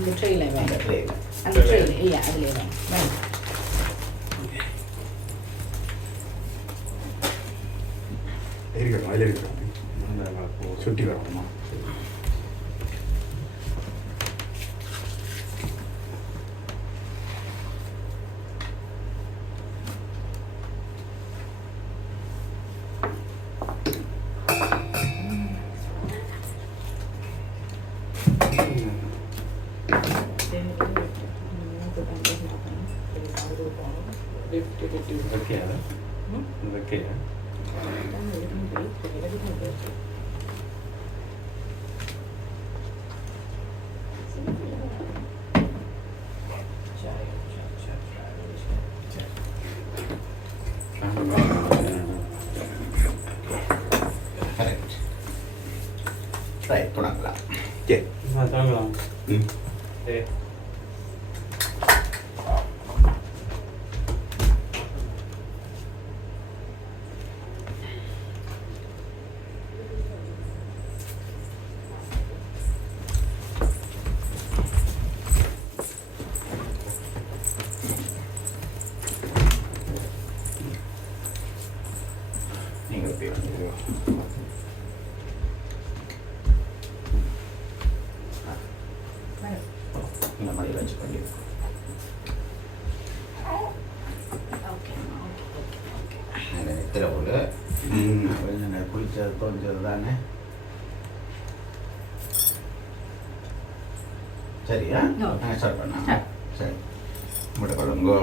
இந்த ட்ரேயில் அந்த ட்ரேயில் அந்த ட்ரேயில் ஐயா அதில் வேணும் இருக்கட்டும் அதில் இருக்கட்டும் சுட்டி வரணுமா கரெக்ட் ரைட் தொடங்கலாம் சரி தொடங்கலாம். ம் நீங்கள் போய் வந்து இந்த மாதிரி வச்சு பண்ணியிருக்கோம் ஓகே அதில் நித்திர போல் கொஞ்சம் குளிச்சது தோஞ்சது தானே சரியா ஸ்டார்ட் பண்ணா சரி முடக்கொள்ளுங்கோ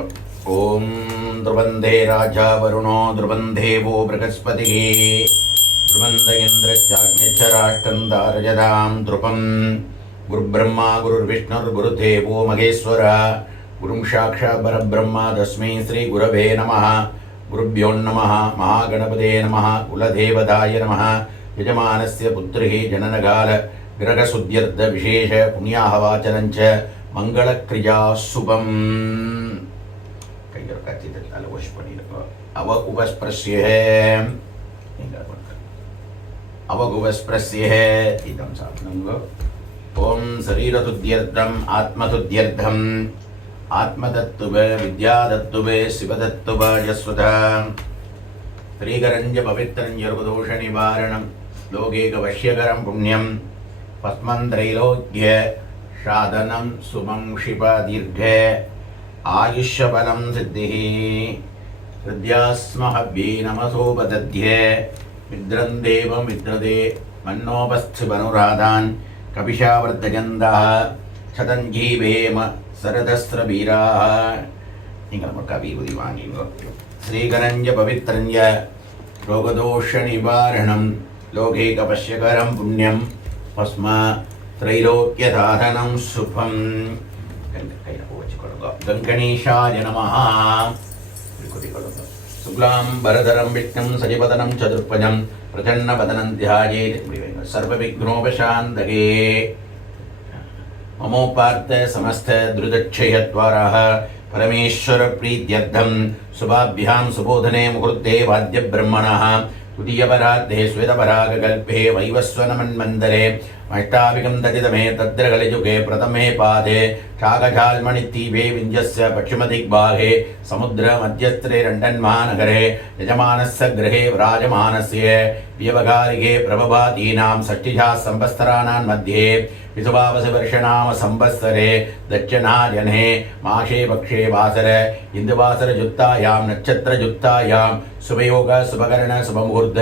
ஓம் த்ருவந்தே ராஜா வருணோ த்ருவந்தேவோ ப்ரகஸ்பதி த்ருவந்த இந்திரச்சாக்ஞராஷ்டந்தாரஜதாம் த்ருபம் குருபிரம்மா குருர்விஷ்ணுர் குருதேவோ மகேஸ்வர குரும் சாக்ஷாத் பரபிரம்மா தஸ்மை ஸ்ரீ குரவே நமः குருभ्यो நமः மகாகணபதே நமः குலதேவதாய நமः யஜமானஸ்ய புத்ரிः ஜனனகால கிரகசுத்யர்த்த விசேஷ புண்ணியாஹவாச்சனஞ்ச மங்களக்ரியா சுபம் கையில் கத்தி தட்டால் வாஷ் பண்ணியிருக்கோம் அவ உபஸ்பிரஸ்ய அவ உபஸ்பிரஸ்ய இதம் சாப்பிடுங்க ஓம் சரீரதுத்யர்த்தம் ஆத்மதுத்யர்த்தம் ஆத்மதத்துவ வித்யாதத்துவ சிவதத்துவ ஜஸ்வதா ஸ்ரீகரஞ்ச பவித்ரஞ்சர்வதோஷ நிவாரணம் லோகேக வஷ்யகரம் புண்ணியம் பத்மந்திரைலோக்கிய சாதனம் சுமம் க்ஷிபதீர்घ ஆயுஷ்யபலம் சித்திः ஹிருத்யாஸ்மஹவ்யே நமசோபதத்யே மித்ரம் தேவம் மித்ரதே மன்னோபஸ்திபனுராதான் கபிஷாவர்த்தஜந்தः சதஞ்சீவேம சரதஸ்ரவீராः நீங்கள் நம்ம கவிபுதி வாங்கிங்கோ ஸ்ரீகரஞ்ச பவித்ரஞ்ச ரோகதோஷ நிவாரணம் லோகேக பஷ்யகரம் புண்ணியம் பஸ்ம த்ரைலோக்கியதாதனம் சுபம் கையில் வச்சுக்கொள்ளுங்க கங்கணேஷாய நமः கொள்ளுங்க சுக்லாம் பரதரம் விஷ்ணும் சஜிவதனம் சதுர்பஜம் பிரசன்னவதனம் தியாயேத் சர்வவிக்னோபசாந்தகே மமோபார்த்த சமஸ்த துருதக்ஷயத்வாராः பரமேஸ்வர प्रीत्यर्थं शुभाभ्यां सुबोधने मुहूर्ते वाद्य ब्रह्मणः तुदीयपरार्धे श्वेतपरागकल्पे वैवस्वनमन्वन्तरे अष्टाभिकं दतितमे तत्र कलिजुगे प्रथमे पादे शाकजाल्मणिद्वीपे विञ्जस्य पश्चिमदिग्भागे समुद्रमध्यस्त्रे रण्डन्महानगरे यजमानस्य गृहे विराजमानस्य व्यवहारिके प्रभभातीनां षष्टिशा संवत्सराणां मध्ये विसुभावसवर्षनाम संवत्सरे दक्षिणायने मासे पक्षे वासर इन्दुवासरयुक्तायां नक्षत्रयुक्तायां शुभयोग शुभकर्ण शुभमुहूर्त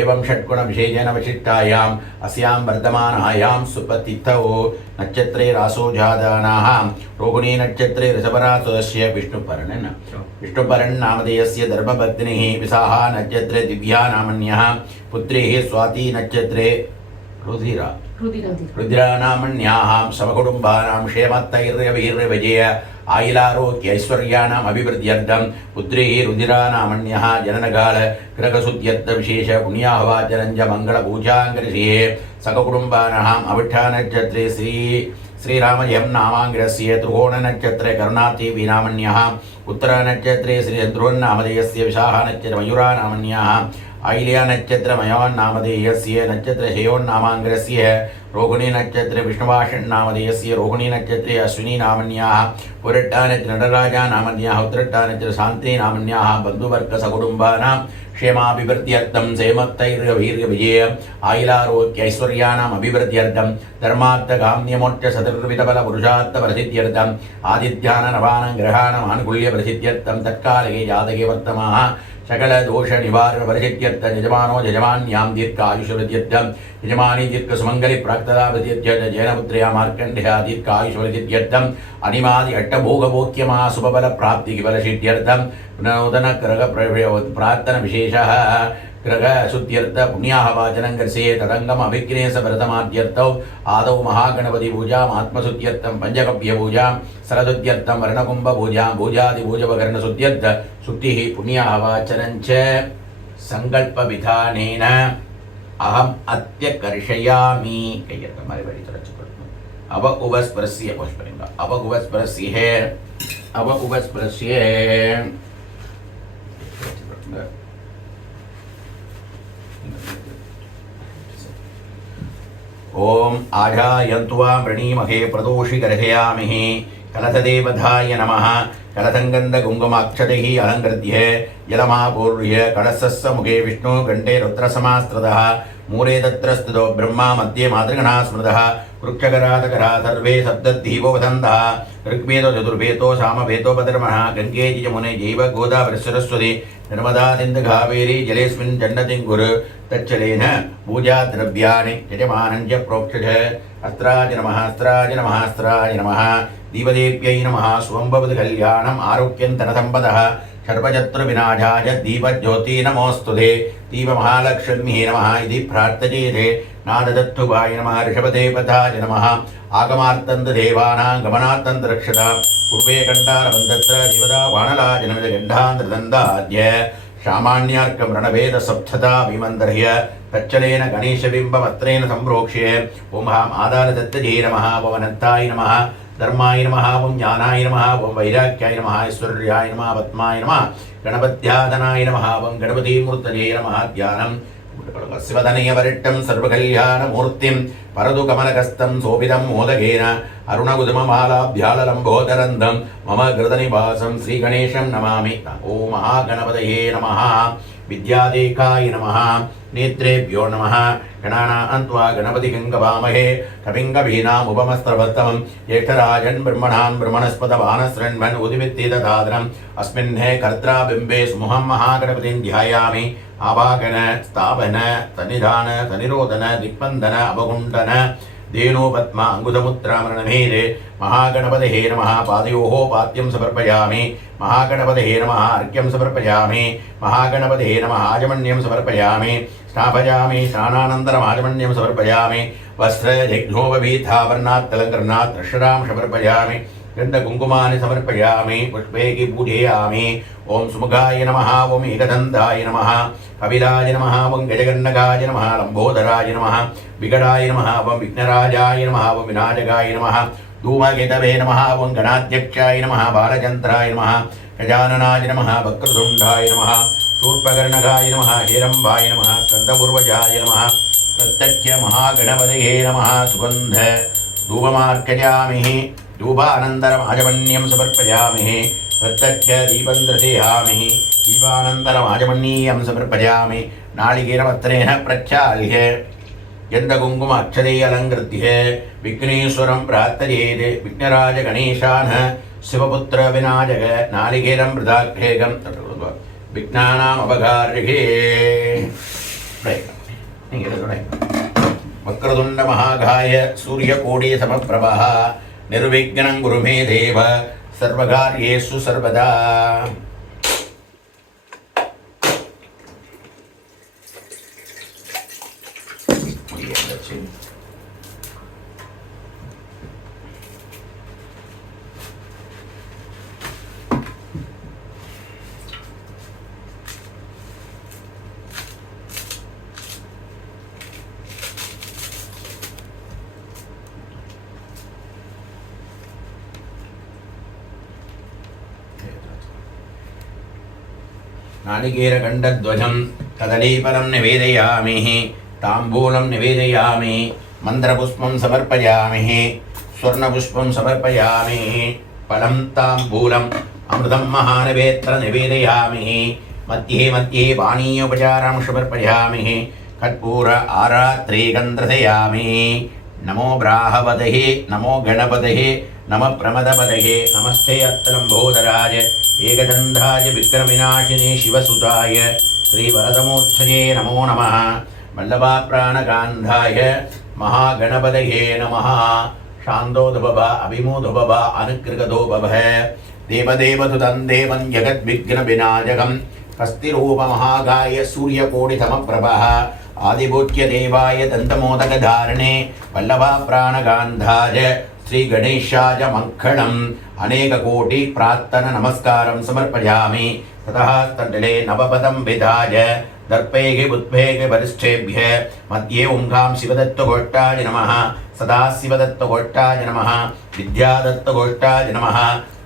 एवं षट्गुण विशेषेण विशिष्टायाम् अस्यां वर्धमानायां सुपतिथौ नक्षत्रे रासो जातानाः रोहिणी नक्षत्रे ऋषभरासुरस्य विष्णुपर्णन् नामधेयस्य धर्मपत्निः विसाहा नक्षत्रे दिव्या नामन्यः पुत्रीः स्वाती नक्षत्रे रुद्रानामन्याः समकुटुम्बानां क्षेमत्तैर्यवीर्यविजय आयुलारोग्य ऐश्वर्याणाम् अभिवृद्ध्यर्थं पुत्रीः रुधिरानामन्यः जननकाल ग्रहशुद्ध्यर्थविशेष पुण्याहवाचनञ्च मङ्गलपूजाङ्करिषे सककुटुम्बानाम् अविष्ठानक्षत्रे श्रीरामजयं नामाङ्गिरस्य त्रिकोणनक्षत्रे करुणादेवी नामन्यः उत्तरानक्षत्रे श्रीचन्द्रोन्नामधेयस्य विशाखनक्षत्रे मयूरानामन्यः आइल्या नक्षत्रमयोन्नामधेयस्य नक्षत्रशयोन्नामाङ्गिरस्य रोहिणी नक्षत्रे विष्णुवाषण्णामधेयस्य रोहिणी नक्षत्रे अश्विनी नामन्याः पुरट्टानक्षत्रे नटराजा नामन्याः उत्तरट्टानक्षत्रे शान्ति नामन्याः बन्धुवर्गसकुटुम्बानां क्षेमाभिवृद्ध्यर्थं सेमत्तैर्वीर्यविजय आयुरारोग्यैश्वर्याणाम् अभिवृद्ध्यर्थं धर्मार्थकाम्यमोक्षचतुर्विधबलपुरुषार्थप्रसिद्ध्यर्थम् आदित्यानां ग्रहाणाम् आनुकूल्यप्रसिद्ध्यर्थं तत्काले जातके वर्तमाः सकलदोषनिवारणप्रसिद्ध्यर्थं यजमानो यजमान्यां दीर्घायुष्यवृद्ध्यर्थं यजमानी दीर्घसुमङ्गली प्राक्तदा प्रसिद्ध्यर्थं जैनपुत्र्या मार्कण्डेया दीर्घायुष्यवृद्ध्यर्थम् अनिमादि अट्टभोगभोग्यमा शुभबलप्राप्तिफलसिद्ध्यर्थं नूतनग्रह प्रार्थनविशेषः ग्रहशुद्ध्यर्थ पुण्याहवाचनं कर्षये तदङ्गम् अभिज्ञेयसव्रतमाद्यर्थौ आदौ महागणपतिपूजाम् आत्मशुद्ध्यर्थं पञ्चगव्यपूजां सरशुद्ध्यर्थं वर्णकुम्भपूजां भूजादिभूजवकरणशुद्ध्यर्थ शुद्धिः पुण्याहवाचनं च सङ्कल्पविधानेन अहम् अत्यकर्षयामि अव उपस्पृश्य पुष्पलिङ्ग अव उपस्पृश्य ओम आजायन्त्वा वृणीमहे प्रदोषि गर्हयामि कलशदेवधाय नमः कलशङ्गन्धकुङ्कुमाक्षतैः अलङ्कृत्य जलमापूर्य कलशस्य मुखे विष्णु कण्ठे रुद्रसमास्त्रतः मूले तत्र स्थितो ब्रह्मा मध्ये मातृगणा स्मृतः वृक्षकरातकरा सर्वे सप्तद्वीपो वदन्तः ऋग्वेदो चतुर्वेदो सामवेदो पदर्मः गङ्गे यमुने जैव गोदावरी सरस्वती नर्मदा सिन्धु कावेरी जलेऽस्मिन् जन्नतिं कुरु तच्चलेन पूजाद्रव्याणि यजमानं च प्रोक्षज अस्त्राय नमः दीपदेव्यै नमः स्वम्भवति कल्याणम् आरोग्यं धनसम्पदः सर्वशत्रुविनाशाय दीपज्योति नमोऽस्तुते दीपमहालक्ष्मीः नमः इति प्रार्थयेते नाददत्तुवाय नमः ऋषभदेवताय नमः आगमार्तन्त देवानां गमनार्तन्त रक्षता पूर्वे कण्ठारबन्धत्र देवता वाणलाजनविदगण्ठान्तर्दन्ताद्य सामान्यार्कं रणभेदसप्तता विमन्दर्ह्य तच्चलेन गणेशबिम्बवस्त्रेण सम्प्रोक्ष्य ॐ आधारदत्तजे नमः पवनन्ताय नमः धर्माय नमः ओं ज्ञानाय नमः ओं वैराग्याय नमः ऐश्वर्याय नमः पद्माय नमः गणपत्यादनाय नमः ओं गणपतिमूर्तये नमः ध्यानं शिवधनयवरिष्ठं सर्वकल्याणमूर्तिं परदु कमलकस्तं शोभितं मोदकेन अरुणकुदुममालाभ्याललम्बोदरन्दं मम कृतनिवासं श्रीगणेशं नमामि ॐ महागणपतये नमः विद्यादेकाय नमः नेत्रेभ्यो नमः गणानान्त्वा गणपतिं गवामहे कविं कवीनामुपमस्त्रवत्तमं ज्येष्ठराजन् ब्रह्मणान् ब्रह्मणस्पतवानशृण्वन् उदिवित्तिदधादनम् अस्मिन् कर्त्राबिम्बे स्मुहं महागणपतिं ध्यायामि आवागन स्थापन सन्निधान सनिरोधन दिक्पन्दन अवगुण्डन धेनुपद्म अंगुधमुद्रामरणमेरे महागणपतये नमः पादयोः पाद्यं समर्पयामि महागणपतये नमः अर्घ्यं समर्पयामि महागणपतये नमः आजमन्यं समर्पयामि स्नापयामि स्नानानन्तरम् आजमन्यं समर्पयामि वस्त्रजघ्नोपवीताभरणात् दर्शनां समर्पयामि गन्धकुङ्कुमानि समर्पयामि पुष्पैः पूजयामि ओं सुमुखाय नमः ओं एकदन्ताय नमः कपिलाय नमः ओं गजगन्नकाय नमः लम्बोदराय नमः विकटाय नमः ओं विघ्नराजाय नमः ओं विनायकाय नमः धूमकेतवे नमः ओं गणाध्यक्षाय नमः बालचन्द्राय नमः गजाननाय नमः वक्रतुण्डाय नमः शूर्पकर्णकाय नमः हेरम्बाय नमः स्कन्दपूर्वजाय नमः प्रत्यक्ष महागणपतये नमः सुगन्ध धूपमार्पयामि धूपानन्तरम् आजमन्यं समर्पयामि प्रत्यक्ष दीपं दर्शयामि दीपानन्तरम् आजमन्यं समर्पयामि नालिकेरवस्त्रेण प्रक्षाल्य गन्धकुङ्कुम अक्षते अलङ्कृत्य विघ्नेश्वरं प्रार्थयेत् विघ्नराज गणेशान् शिवपुत्र विनायक नालिकेरं मृदाक्षेकं विघ्नानाम् अपघार्ये वक्रतुण्ड महाकाय सूर्यकोटि समप्रभः निर्विघ्नं कुरु मे देव सर्वकार्येषु सर्वदा नारिकेरखण्डध्वजं कदलीफलं निवेदयामि ताम्बूलं निवेदयामि मन्द्रपुष्पं समर्पयामि स्वर्णपुष्पं समर्पयामि फलं ताम्बूलम् अमृतं महानवेत्र निवेदयामि मध्ये मध्ये पानीयोपचारं समर्पयामि कर्पूर आरात्रि गन्धर्पयामि नमो ब्राह्मपदये नमो गणपतये नमः प्रमदपदये नमस्ते अत्तलम्बोदराय एकदन्धाय विक्रमविनाशिने शिवसुताय श्रीवरदमूर्तये नमो नमः वल्लभाप्राणकान्धाय महागणपतये नमः शान्तोद्भव अभिमोदुभव अनुकृगदो भव देवदेवतुतं देवं जगद्विघ्नविनाशकं कस्तिरूपमहागाय सूर्यकोटिसमप्रभः आदिभूत्य देवाय दन्तमोदकधारणे वल्लभाप्राणकान्धाय श्रीगणेशाय मङ्गलम् अनेककोटि प्रार्थना नमस्कारं समर्पयामि ततः तण्डले नवपदं विधाय दर्पैः बुद्भैः वरिष्ठेभ्यः मध्ये ओंकां शिवदत्तगोष्ठाय नमः सदाशिवदत्तगोष्ठाय नमः विद्यादत्तगोष्ठाय नमः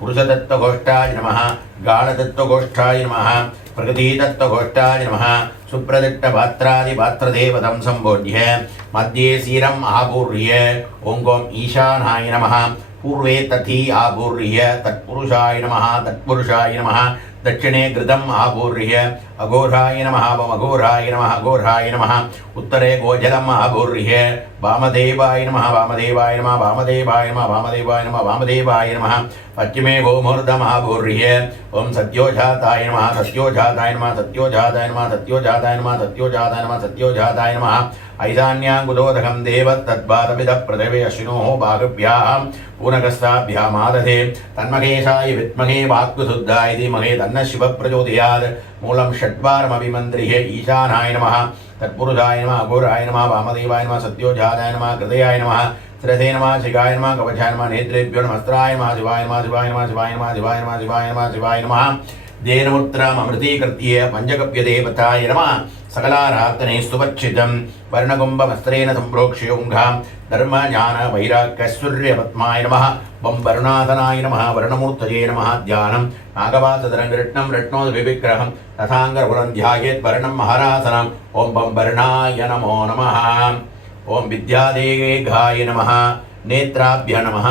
पुरुषदत्तगोष्ठाय नमः गाढदत्तगोष्ठाय नमः प्रकृतिदत्तगोष्ठाय नमः सुप्रदत्तपात्रादिपात्रदेवतं सम्बोध्य मध्ये शिरम् आपूर्य ओंगों ईशानाय नमः पूर्वे तथि आपूर्य तत्पुरुषाय नमः तत्पुरुषाय नमः दक्षिणे घृतम् आपूर्य अघोराय नमः वमघोराय नमः अघोराय नमः उत्तरे गोजलम् आपूर्य वामदेवाय नमः वामदेवाय नमः वामदेवाय नमः वामदेवाय नमः वामदेवाय नमः पश्चिमे गोमूर्धम् आपूर्य ओं सत्योजाताय नमः सत्योजाताय नमः सत्योजाताय नमः सत्योजाताय नमः सत्योजाताय नमः सत्योजाताय नमः ऐशान्याङ्गुदोदकं देवस्तद्वादविदः पृथिवे अश्विनोः भागभ्यां पूनकस्ताभ्यामादधे तन्महेशाय विद्महे वाक्कुशुद्धाय धीमहि तन्नः शिवः प्रचोदयात् मूलं षट्वारमभिमन्त्र्य ईशानाय नमः तत्पुरुषाय नमः अघोराय नमः वामदेवाय नमः सत्योजाताय नमः कृतयाय नमः शिरसे नमः शिखाय नमः कवचाय नमः नेत्रेभ्यो नमस्त्राय नमः शिवाय नमः शिवाय नमः शिवाय नमः शिवाय नमः शिवाय नमः शिवाय नमः देनमुत्रामृतीकृत्य पञ्चगव्यदेवताय नमः सकलाराधने सुवच्छितं वर्णकुम्भवस्त्रेण सम्प्रोक्ष्य ओंघां धर्मज्ञानवैराग्यसूर्यपद्माय नमः वं वरुणाधनाय नमः वर्णमूर्तये नमः ध्यानं नागवासधरं कृष्णं रत्नोद्विग्रहं तथाङ्गरपुरं ध्यायेत् वर्णं महारासनं ॐ वं वर्णाय नमो नमः ॐ विद्यादेगाय नमः नेत्राभ्य नमः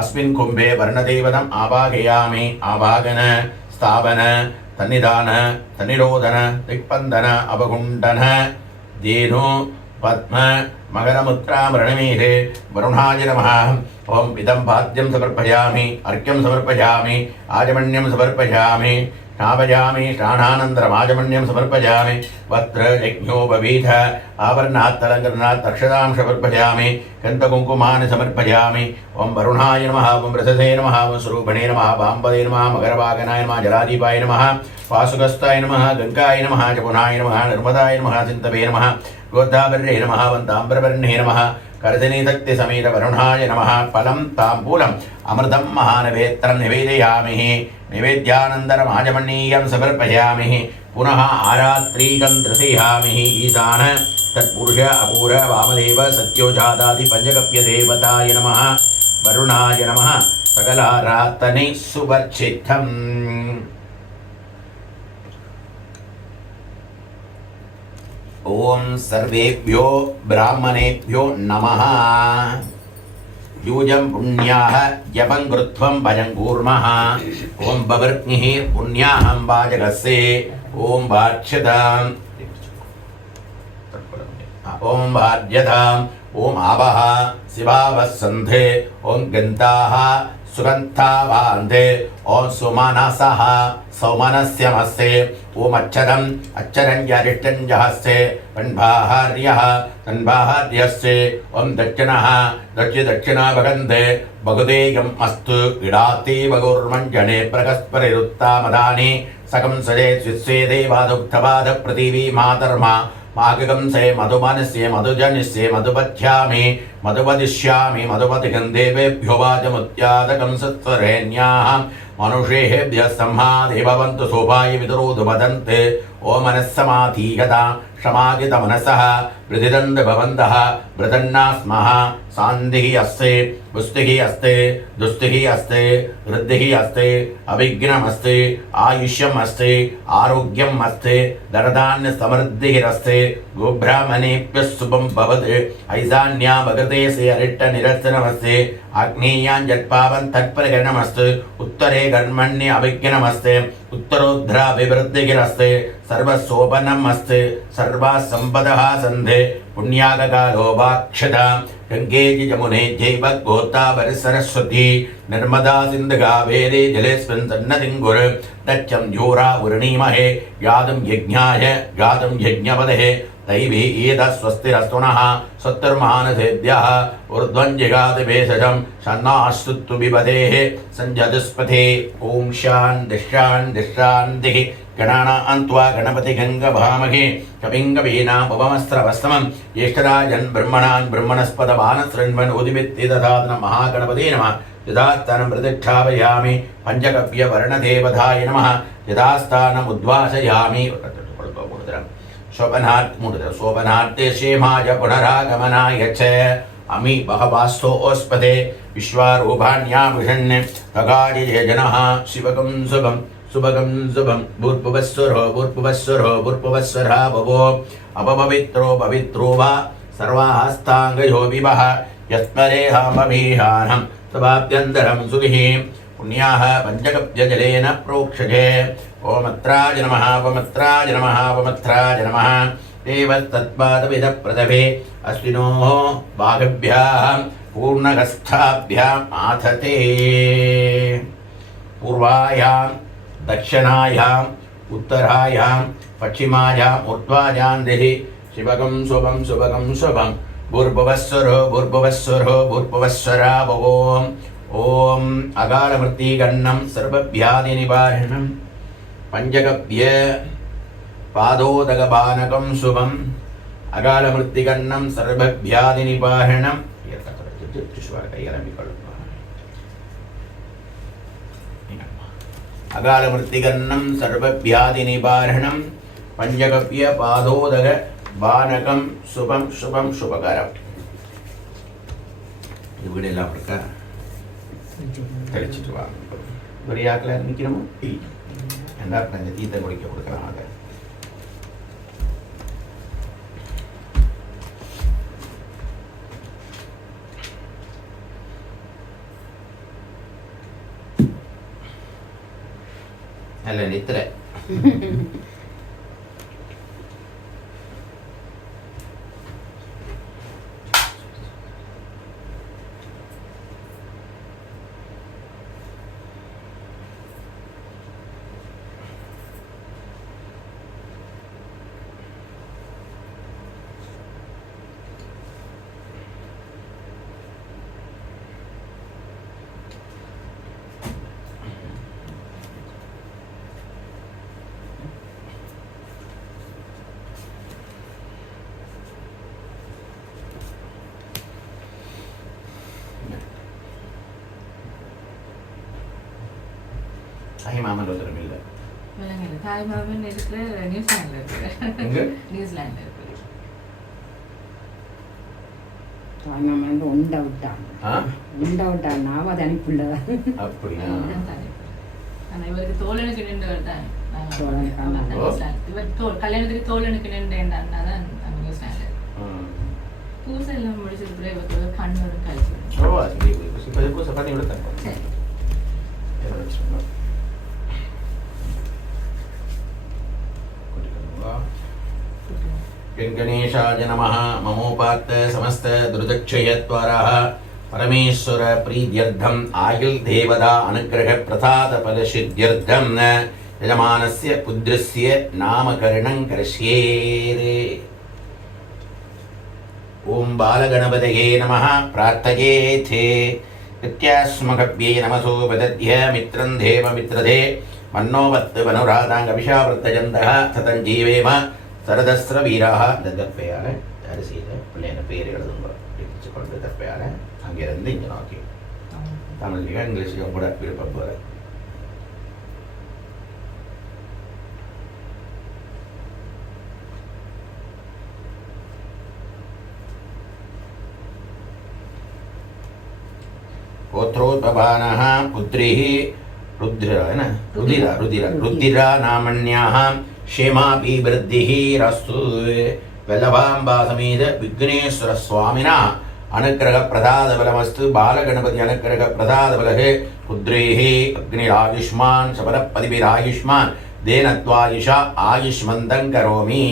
अस्मिन् कुम्भे वर्णदेवतम् आवाहयामि आवाहन स्थापन तन्निधान तन्निरोधन दिक्पन्दन अवगुण्डन धेनु पद्म मकरमुद्रामरणमीरे वरुणाय नमः ओं इदं पाद्यं समर्पयामि अर्घ्यं समर्पयामि आजमन्यं समर्पयामि स्नापयामि स्नानानन्तरमाजमन्यं समर्पयामि वस्त्रयज्ञोपवीत आभरणात्तलङ्करणात् अक्षतां समर्पयामि गन्धकुङ्कुमानि समर्पयामि ॐ वरुणाय नमः ॐ रससे नमः ॐ स्वरूपिणे नमः वाम्पदे नमः मकरवाहनाय नमः जलादीपाय नमः वासुकस्ताय नमः गङ्गाय नमः जमुनाय नमः नर्मदाय नमः सिन्धवे नमः गोदावर्णे नमः वन्ताम्बरवर्णे नमः कर्जनीशक्ति समेत वरुणाय नमः फलं ताम्बूलम् अमृतं महानवेत्रं निवेदयामि निवेद्यानन्तरमाजमनीयं समर्पयामि पुनः आरात्रीकं दर्शयामि ईशान तत्पुरुष अपूर वामदेव सत्योजातादि पञ्चगव्यदेवताय नमः वरुणाय नमः सकलाराधने सुवर्चितम् ओम सर्वेभ्यो ब्राह्मणेभ्यो नमः यूजं पुण्याः जपं कृत्वं भजं कूर्मः ओम बवर्ग्निः पुण्याहं वाजगस्ये ओम वाच्यताम् ओम वाज्यताम् ओम आवः शिवावसन्धे ओम गन्ताः सुगन्धावान्धे ओम सुमनसः सौमनस्यमस्ते ओम अच्छरं अच्छरञ्जरिष्टं जहस्ते पण्भाहार्यः तन्भाहार्यस्ते ओम दक्षिणः दक्षिणा भगन्धे भगुदेयम् अस्तु क्रीडाति भगुर्मञ्जने प्रकस्परिरुत्तामदानि सकं सजे स्विस्वे देवादुग्धवाद पृथिवी मातर्मा मागकंसे मधुमनस्ये मधुजनिस्ये मधुपथ्यामि मधुपदिष्यामि मधुपतिगन्धेभ्यो वाचमुत्यादकं सत्वरेण्याः मनुषेभ्यः सम्मा देववन्तु सोपाय विदुरोधु वदन्ते ओमनस्समाधीयता क्षमागितमनसः वृद्धिदन्तभवन्तः वृदन्ना स्मः शान्तिः अस्ते पुष्टिः अस्ते दुष्टिः अस्ते वृद्धिः अस्ते अविघ्नमस्ते आयुष्यम् अस्ते आरोग्यम् अस्ते धनधान्यसमृद्धिरस्ते गोब्राह्मणेभ्यः शुभं भवति ऐशान्यामगते से अरिष्टनिरसनमस्ते आग्नेयाञ्जट्पावन् तत्परिगणनमस्ते उत्तरे कर्मण्ये अविघ्नमस्ते उत्तरोद्धराभिवृद्धिरस्ते सर्वशोभनम् अस्ते सर्वा सम्पदः सन्धे पुण्याककालो वाक्षता गंगे जमुने जैव गोदावरी सरस्वती नर्मदा सिंधु कावेरी जलेस्मिन् सन्नतिं कुरु तच्चं जोरा उर्णीमहे गातुं यज्ञाय गातुं यज्ञपदे दैवी ईद स्वस्तिरस्तुनः सत्तर्मानसेभ्यः ऊर्ध्वं जगाति भेषजं सन्नास्तुतु विपदेः संजतुस्पथे ॐ शान्तिः शान्तिः शान्तिः गणानान्त्वा गणपति गंगभामहे कविङ्गवीनापवमस्त्रवस्तमं ज्येष्ठराजन् ब्रह्मणान् ब्रह्मणस्पदमानशृण्वन् उदिवित्ति दधातन महागणपते नमः यथास्थानं प्रतिष्ठापयामि पञ्चगव्यवर्णदेवताय नमः यथास्थानम् उद्वासयामि शोभनार्थे क्षेमाय पुनरागमनाय च अमी बहवास्तो ओस्पदे विश्वारूपाण्याभूषण् खगाय जनः शिवकं शुभं सुभगं शुभं भूर्भुवस्वरो भूर्भुवस्वरो भूर्भुवस्वरः भवो अपपवित्रो पवित्रो वा सर्वास्ताङ्गयो विवः यस्मरेहामभिहानं सभाभ्यन्तरं सुखिः पुण्याः पञ्चगव्यजलेन प्रोक्षते ओमत्राय नमः ओमत्राय नमः ओमत्राय नमः देवस्तत्पादविदप्रदभे अश्विनोः भागभ्याः पूर्णगस्थाभ्याम् आथते पूर्वायां दक्षिणायाम् उत्तरायां पश्चिमायाम् ऊर्ध्वायां दिशि शिवगं शुभं शुभगं शुभं भूर्भुवस्वरो भूर्भुवस्वरो भूर्भुवस्वरा भवो ओम अगालमृत्तिगन्नं सर्वव्याधिनिवारणं पञ्चगव्य पादोदकपानकं शुभम् अगालमृत्तिगन्नं सर्वव्याधिनिवारणं अगालमृत्तिगन्नं सर्वव्याधिनिवारणं पञ्चगव्य पादोदकपानकं शुभं शुभं शुभकरम् இவிடெல்லாம் இருக்கா தெளிச்சிட்டு வாங்க ஒரு யாக்கில் நிற்கிறோமோ என்ன கொஞ்சம் தீத்தை குடிக்க கொடுக்கலாம் அதை அல்ல நித்திரை தாய்மாமன் ஒருத்தரும் இல்லை தாய்மாமன் இருக்கிற நியூசிலாண்டில் இருக்கிற நியூசிலாண்டில் இருக்கிற தாய்மாமன் உண்டை விட்டான் நாம தனிப்புள்ள அப்படியா ஆனால் இவருக்கு தோழனுக்கு நின்றவர் தான் இவர் கல்யாணத்துக்கு தோழனுக்கு நின்றேன் அண்ணா தான் அந்த நியூசிலாண்டில் பூசை எல்லாம் முடிச்சிருக்கிற இவருக்கு கண்ணூர் கழிச்சு பூசை பண்ணி விடுத்தாங்க சரி गणेशाय नमः ममोपात्त समस्त दुर्दक्षयत्वरः परमेश्वर प्रीत्यर्थम् आयुर् देवता अनुग्रह प्रसाद फलसिद्ध्यर्थं यजमानस्य पुत्रस्य नामकरणं करिष्ये ओम बालगणपतये नमः प्रार्थयेथे नित्यास्मकव्ये नमसो वदध्य मित्रं देव मित्रधे मन्नोवत् वनुराधाङ्गविषावृत्तजन्तः सतं जीवेम சரதஸ்ர வீராக இந்த தப்பையால் அரிசியில் பிள்ளையான பேர் எழுதுங்க பிடிச்சு கொண்டு தப்பையால் அங்கேருந்து இங்கே நோக்கி தமிழ்லையும் இங்கிலீஷ்லையும் கூட விருப்பம் போகிற गोत्रोद्भवानः पुत्रिः रुद्रा नामन्याः क्षेमाभिवृद्धिः रस्तु वल्लभाम्बा समेत विघ्नेश्वर स्वामिनः अनुग्रह प्रसादबलमस्तु बालगणपति अनुग्रह प्रसादबलः पुत्रेः अग्निरायुष्मान् सबलपदिभिरायुष्मान् தேனத்வாயுஷா ஆயுஷ்மந்தம் கரோமி.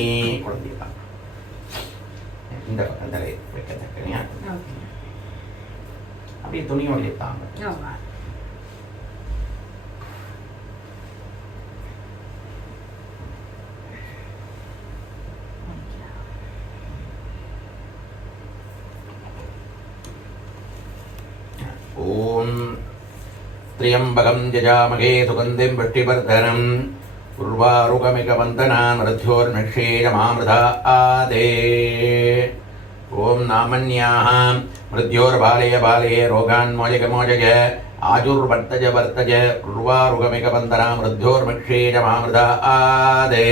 குழந்தையா இந்த பக்கத்தில் வைக்கத்தக்கனையா அப்படியே துணியோடைய தாங்க. ஓம் त्र्यम्बकं यजामहे सुगन्धिं पुष्टिवर्धनम् उर्वारुकमिकवन्दनान् मृत्योर्निक्षेयमामृता आदे. ॐ नामन्याः मृत्योर्बालय बालये रोगान्मोचकमोचय आजुर्वर्तज वर्तज उर्वारुकमिकवन्दना मृत्योर्निक्षेयमामृता आदे.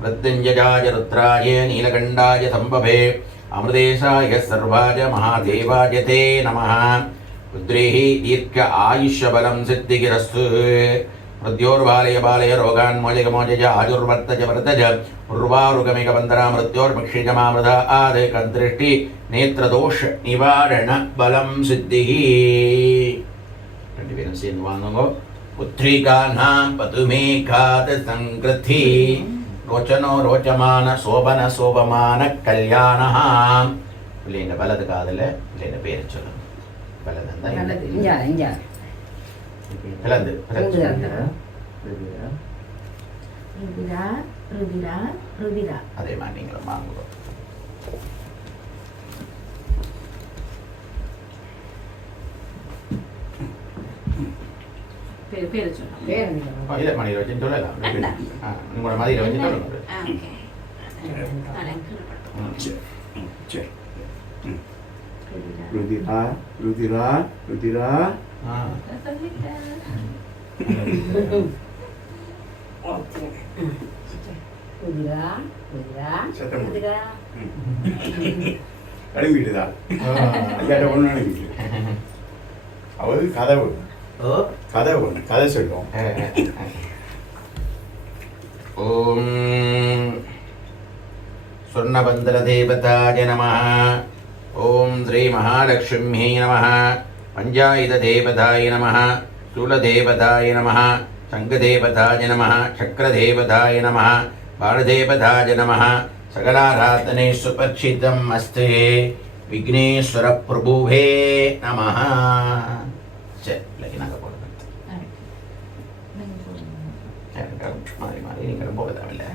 मृत्युञ्जयाय रुद्राय नीलकण्ठाय सम्भवे अमृतेशाय सर्वाय महादेवाय ते नमः. रुद्रेः दीर्घ आयुष्यबलं सिद्धिगिरस्तु. मृत्योर्बालय बालय रोगान्मोचकमोचय आजुर्वर्तज वर्तज उर्वारुकमिकवन्दना मृत्योर्मिक्षिजमामृता आदे. कन्दृष्टि नेत्रदोष निवारण बलं सिद्धिः. ரெண்டு பேரும் சேர்ந்து வாங்குங்க. புத்ரிகானாं பதுமேகாத சங்கிருதி ரோச்சனோ ரோச்சமான சோபன சோபமான கல்யாணः. பிள்ளைங்க வலது காதில் பிள்ளைங்க பேரை சொல்லுங்க. வலது கலந்து அதே மாதிரி நீங்களும் வாங்குவோம். இதை மணியில் வச்சு சொல்லலாம். உங்களோட மதியில் வச்சு சொல்லுங்க. ருதிரா ருதிரா ருதிரா அழுங்கிட்டுதா ஐயாட்ட ஒன்று அழுங்கிட்டு அவரு கதவு கதவு ஒன்று கதை சொல்லுவோம். ஓம் சொர்ணபந்தர தேவதாய நமः. ஓம் ஸ்ரீ மகாலட்சுமியே நமः. பஞ்சாயுத தேவதாய நமः. சூலதேவதாய நமः. சங்கதேவதாய நமः. சக்கரதேவதாய நமः. பாலதேவதாய நமः. சகலாராதனே சுபர்ஷிதம் அஸ்தே. விக்னேஸ்வர பிரபுவே நமः. சரி நாங்கள் போடுங்க. மாறி மாறி நீங்கள் போக தேவையில்லை.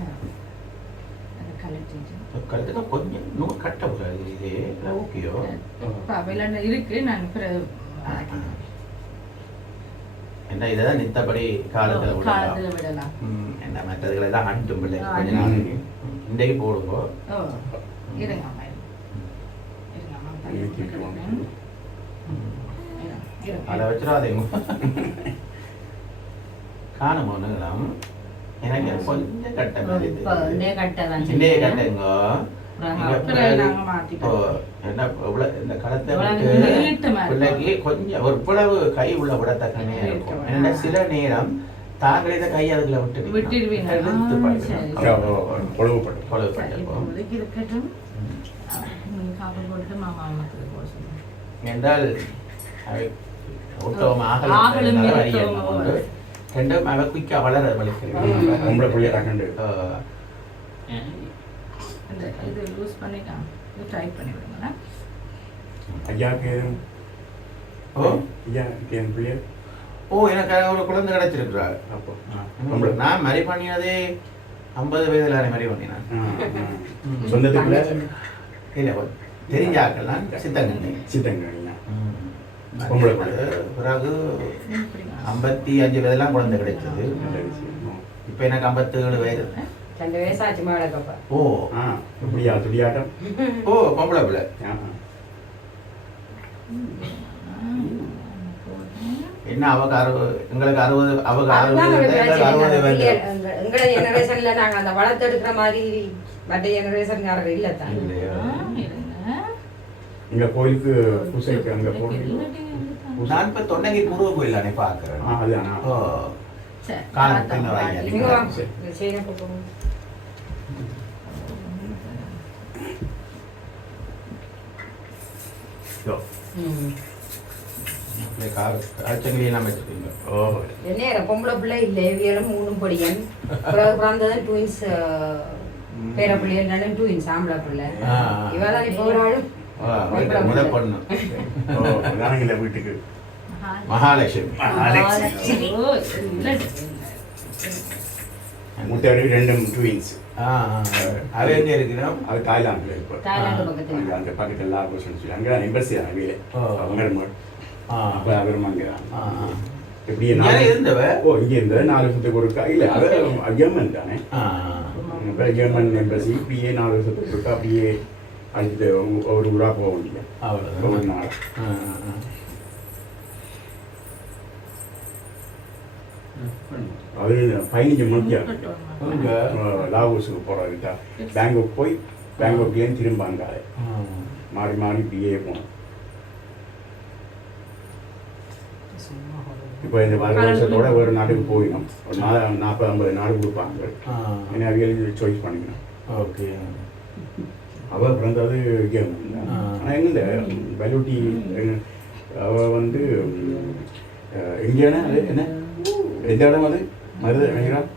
கழுத்துக்கு கொஞ்சம் நூறு கட்ட போகாது. இது ஓகேயோ இருக்கு. நான் என்ன இதான் நித்தபடி காலத்தில் விடலாம். என்ன மற்றதுகளை தான் அண்டும் பிள்ளை கொஞ்ச நாளைக்கு இன்றைக்கு போடுங்க. அதை வச்சிடாதீங்க. காணும் ஒன்றுங்களாம் எனக்கு கொஞ்சம் கட்ட மாதிரி கட்டுங்க. என்ன இந்த களத்தை பிள்ளைக்கு கொஞ்சம் ஒரு பிளவு கை உள்ள விடத்தக்கனே இருக்கும். ஏன்னா சில நேரம் தாங்களே இதை கை அதுக்குள்ள விட்டுடுவீங்க. என்றால் ரெண்டும் அவ குயிக்கா வளர வலிக்கிறேன். இது லூஸ் பண்ணிட்டான். இது டைட் பண்ணி விடுங்க. ஐயா பேரும் எனக்கு ஒரு குழந்தை கிடைச்சிருக்கிறார். அப்போ நான் மரி பண்ணினதே 50 வயதுல மரி பண்ணினேன். சொந்தத்துக்குள்ள இல்லை தெரிஞ்சாக்கலாம். சித்தங்கண்ணி பிறகு 55 வயதுலாம் குழந்தை கிடைச்சது. இப்போ எனக்கு 57 வயது. 2 வயசாச்சு மேலக்கப்பா. ஓ இப்படியா துடியாட்டம். ஓ பொம்பளை பிள்ளை. என்ன அவங்க 60 எங்களுக்கு 60 அவங்க 60 வயது. எங்களோட ஜெனரேஷன்ல நாங்க அந்த வளர்த்து எடுக்கிற மாதிரி மற்ற ஜெனரேஷன் யாரும் இல்ல தான். இங்க கோயிலுக்கு பூசைக்கு அங்க போறோம். நான் இப்போ தொண்டங்கி முருகன் கோயில் தானே பார்க்குறேன். அதுதானா? ஓ சரி காலம் பின்ன வாங்கி நீங்க வா. சரி. இந்த செயினை போட்டுக்கோங்க. யோ. ம். காய்ச்சங்களையெல்லாம் வச்சுருக்கீங்க. ஓ என்ன பொம்பளை பிள்ளை இல்லை இவியலும் மூணும் படியன் பிறந்ததான் ட்வின்ஸ் பேர பிள்ளைகள் ரெண்டும் ட்வின்ஸ் ஆம்பளை பிள்ளை இவதான் இப்போ ஒரு ஆளும் முதல் பொண்ணு ஓ அதானங்கள வீட்டுக்கு மகாலட்சுமி. மகாலட்சுமி. ஓ இல்லை முட்டையோட ரெண்டும் ட்வின்ஸ். அது எங்கே இருக்கிறோம்? அது தாய்லாந்தில் இப்போ தாய்லாந்து பக்கத்துல அந்த பக்கத்தில் லாகோஸ்னு சொல்லி அங்கே எம்பசி தான் அங்கே அவங்க அப்போ அவரும் அங்கே தான் எப்படி இருந்தவ ஓ இங்கே இருந்தது 4 வருஷத்துக்கு ஒருக்கா இல்லை அது ஜெர்மன் தானே. இப்போ ஜெர்மன் எம்பசி பிஏ 4 வருஷத்துக்கு ஒருக்கா பிஏ அழைச்சிட்டு ஒரு ஊராக போக வேண்டிய அவ்வளோ ஒரு நாள். அது 15 மணிக்கு லாகோஸுக்கு போகிறதுக்கா பேங்காக் போய் பேங்காக்லேருந்து திரும்ப அங்கே மாறி மாறி பிஏ போனோம். இப்போ இந்த வருஷத்தோட ஒரு நாட்டுக்கு போயிடும் ஒரு 40-50 நாடு கொடுப்பாங்க. ஏன்னா அவியல் சாய்ஸ் பண்ணிக்கணும். ஓகே. அவள் பிறந்தது ஜெர்மன் தான். ஆனால் எங்கே பலூட்டி அவள் வந்து எங்கேயான அது என்ன எந்த இடம் அது மருது நினைக்கிறான்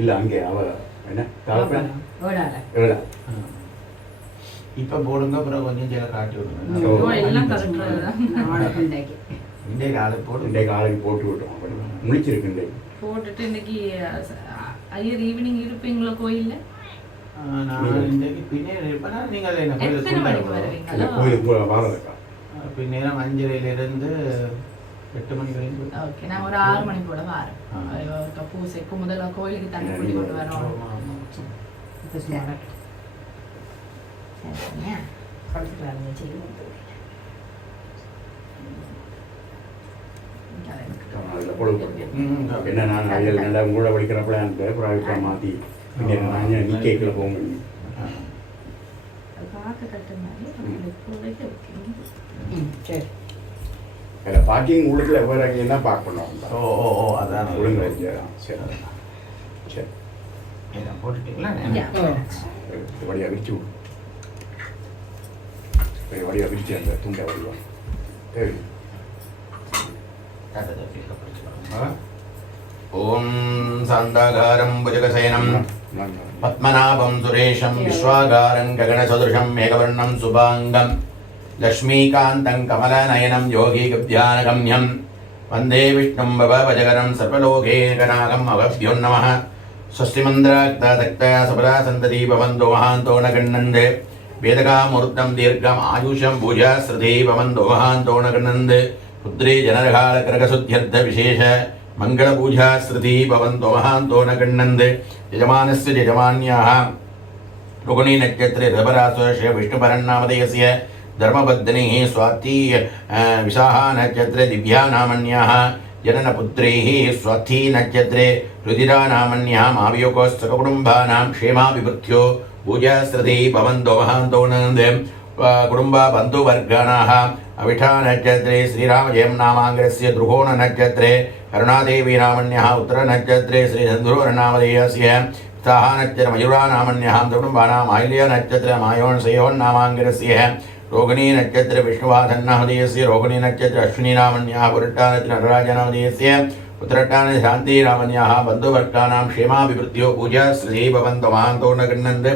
இல்லை அங்கே அவள் என்ன தாழ்ப்பேன் எவ்வளோ இப்போ போடுங்க அப்புறம் கொஞ்சம் சில காட்டி விடுங்க. எல்லாம் கரெக்டாக இன்றைக்கு ஆளு போடு. இன்றைக்கு ஆளுக்கு போட்டு விட்டோம். முடிச்சிருக்கு இன்றைக்கு போட்டுட்டு இன்னைக்கு ஐயர் ஈவினிங் இருப்பீங்களா கோயில்ல? நான் இன்றைக்கு பின்னேரம் இருப்பேன்னா நீங்கள் என்ன எத்தனை மணிக்கு வருவீங்களா? கோயிலுக்கு வாரதுக்கா பின்னேரம் 5:30லேருந்து 8 மணி வரைக்கும். ஓகே, நான் ஒரு 6 மணி போல வரேன். பூசைக்கு முதல்ல கோயிலுக்கு தண்ணி கொண்டு கொண்டு வரோம். அதில் பொழுது என்ன நான் அவியல் நல்லா கூட படிக்கிறப்பல அந்த ப்ராஜெக்டை மாற்றி நான் நிற்கல போக முடியும். சரி அதில் பார்க்கிங் உள்ளுக்குள்ள வேறு அங்கேயும் தான் பார்க் பண்ணுவாங்க. ஓ ஓ ஓ அதான் ஒழுங்கு சரி சரி போட்டுட்டீங்களா? வழியாக விரிச்சு வழியாக விரிச்சு அந்த துண்டை வடிவாங்க. சரி ஓம் சாந்தாகாரம் புஜகசயனம் பத்மநாபம் சுரேஷம் விஸ்வாகாரம் ககனசதுஷம் மேகவர்ணம் சுபாங்கம் லக்ஷ்மீகாந்தம் கமலநயனம் யோகி கப்யானகம்யம் வந்தே விஷ்ணும் பவஜகரம் சர்வலோகேகநாகம் அவभ्यो நமः. स्वस्तिमन्द्राक्ता सबला सन्तति भवन्तो महान्तो न गण्यन्ते वेदकामूर्तं दीर्घम् आयुषं भुजाश्रुति भवन्तो महान्तो न गण्यन्ते पुत्रे जनरकालकरकशुद्ध्यर्थविशेष मङ्गलपूजाश्रुति भवन्तो महान्तो न गण्यन्ते यजमानस्य यजमान्याः रोहिणी नक्षत्रे ऋभरासुरस्य विष्णुपरन्नामधेयस्य धर्मपत्नीः स्वाती विशाखा नक्षत्रे दिव्या नामन्याः जननपुत्रैः स्वाती नक्षत्रे रुधिरा नामन्याः आवियोगोस्तकुटुम्बानां क्षेमाभिवृद्ध्यो पूजाश्रुति भवन्तो महान्तो नन्दे कुटुम्बा बन्धुवर्गाणाः अविठा नक्षत्रे श्रीरामजयं नामाङ्गस्य द्रुहोण नक्षत्रे करुणादेवी नामन्याः उत्तरनक्षत्रे श्रीसन्धुरनामधेयस्य स्थाः नक्षत्र मयूरा नामन्याः कुटुम्बानाम् आयल्य नक्षत्र मायोन्सयोन् नामाङ्गस्य रोहिणी नक्षत्र विष्णुवाधन्नामधेयस्य रोहिणी नक्षत्र अश्विनी नामन्याः पुरट्टा नक्षत्र नटराजनामधेयस्य उत्तरट्टानि शान्तिरामन्याः बन्धुवर्गाणां क्षेमाभिवृद्ध्यो पूजाश्रुति भवन्तो महान्तो न गण्यन्ते